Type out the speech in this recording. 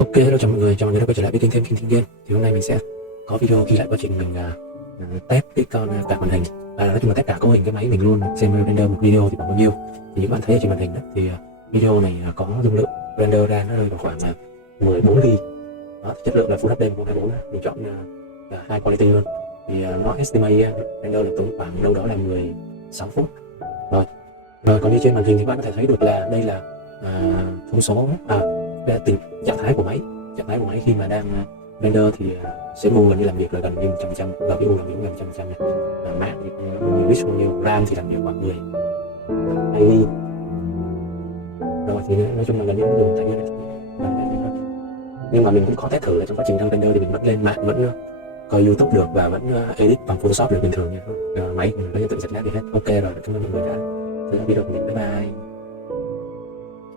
Ok, hello chào mọi người đã quay trở lại với kênh thêm King Game. Thì hôm nay mình sẽ có video ghi lại quá trình mình test cái con cả màn hình, nói chung là test cả cấu hình cái máy mình luôn, xem render một video thì bằng bao nhiêu. Thì như các bạn thấy ở trên màn hình đó, thì video này có dung lượng render ra nó rơi vào khoảng 14 GB. Đó, chất lượng là Full HD 124 đó, mình chọn high quality luôn. Thì nó estimate render là tốn khoảng đâu đó là 16 phút. Rồi còn như trên màn hình thì các bạn có thể thấy được là đây là thông số đây là trạng thái của máy. Khi mà đang render thì CPU gần như làm việc là gần như 100%, GPU làm việc gần 100% này. Mạng thì nhiều bit bao nhiêu, RAM thì làm việc khoảng 10 GB. Rồi thì nói chung là gần như dùng thấy là nhưng mà mình cũng có test thử là trong quá trình đang render thì mình vẫn lên mạng, vẫn coi YouTube được và vẫn edit bằng Photoshop được bình thường nha. Máy mình lấy tự giật nét đi hết. Ok rồi, cảm ơn mọi người đã theo dõi video của mình. Bye bye.